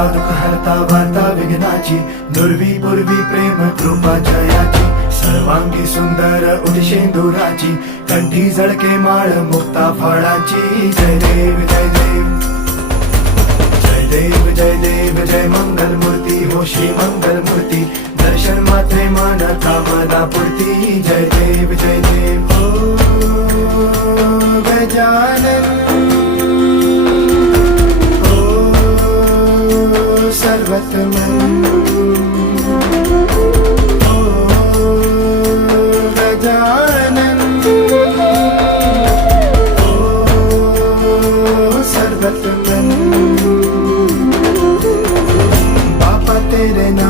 हरता दुःख हरता वार्ता विघ्नाची, दुर्वी पूर्वी प्रेम कृपा जयाची, सर्वांगी सुंदर उदिशेंदुराची, कंठी झळके माळ मुक्ता फळाची. जय देव जय देव जय देव जय देव जय मंगल मूर्ती हो श्री मंगल मूर्ती, दर्शन मात्रे मन कामना पूर्ती. जय देव जय देव हो गजानन हो सर्वतमन हो गजानन हो सर्वतमन. बापा तेरे नाम